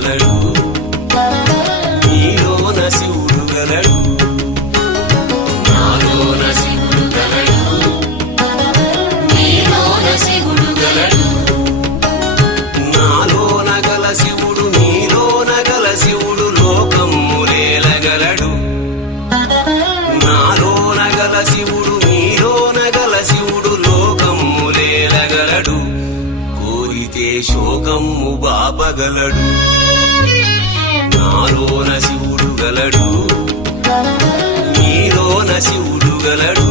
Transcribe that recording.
గలడు నీలోన శివుడు గలడు నాలోన శివుడు గలడు నీలోన శివుడు గలడు నాలోన గల శివుడు నీలోన గల శివుడు లోకమ్ములేలగలడు నాలోన గల శివుడు నీలోన గల శివుడు లోకమ్ములేలగలడు కోరితే శోకమ్ము బాపగలడు నాలోన శివుడు గలడు నీలోన శివుడు గలడు